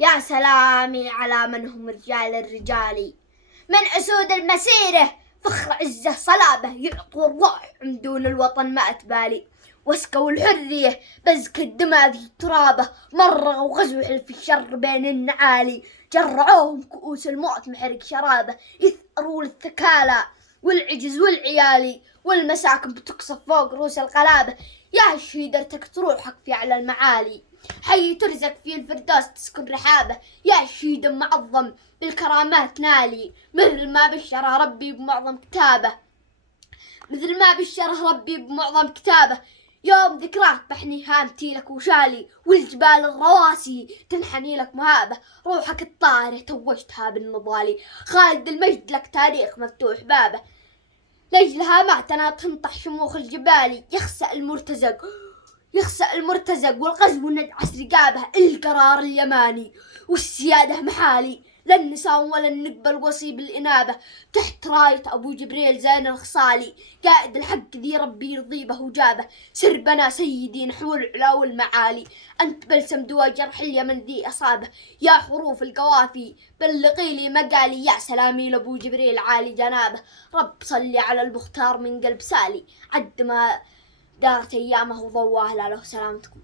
يا سلامي على من هم رجال الرجال، من أسود المسيرة فخر عزه صلابه، يعطوا الروح من دون الوطن ما أتبالي، واسكوا الحرية بزك الدماء في ترابه، مرغوا غزو حلف الشر بين النعالي، جرعوهم كؤوس الموت محرق شرابه، يثأروا الثكالى والعجز والعيالي، والمساكن بتقصف فوق رؤوس القلابة، يا شهيد تكت روحك في أعلى المعالي، حي ترزق في الفردوس تسكن رحابه، يا شهيد معظم بالكرامات نالي، مثل ما بشره ربي بمعظم كتابه، يوم ذكراك بحني هامتي لك وشالي، والجبال الرواسي تنحني لك مهابه، روحك الطاهرة توجتها بالنضالي، خالد المجد لك تاريخ مفتوح بابه، لجلها معتنا تنطح شموخ الجبال، يخسأ المرتزق والغزو ندعس رقابه، القرار اليماني والسيادة محالي، لن نساوم ولن نقبل وصي بالإنابة، تحت راية أبو جبريل زين الخصالي، قائد الحق ذي ربي يرضي به وجابه، سربنا سيدي نحو العلا والمعالي، أنت بلسم دوا جرح اليمن ذي أصابه، يا حروف القوافي بلغي لي مقالي، يا سلامي لأبو جبريل عالي جنابه، رب صلي على المختار من قلب سالي، عد ما دارت أيامه وضواه له سلامتكم.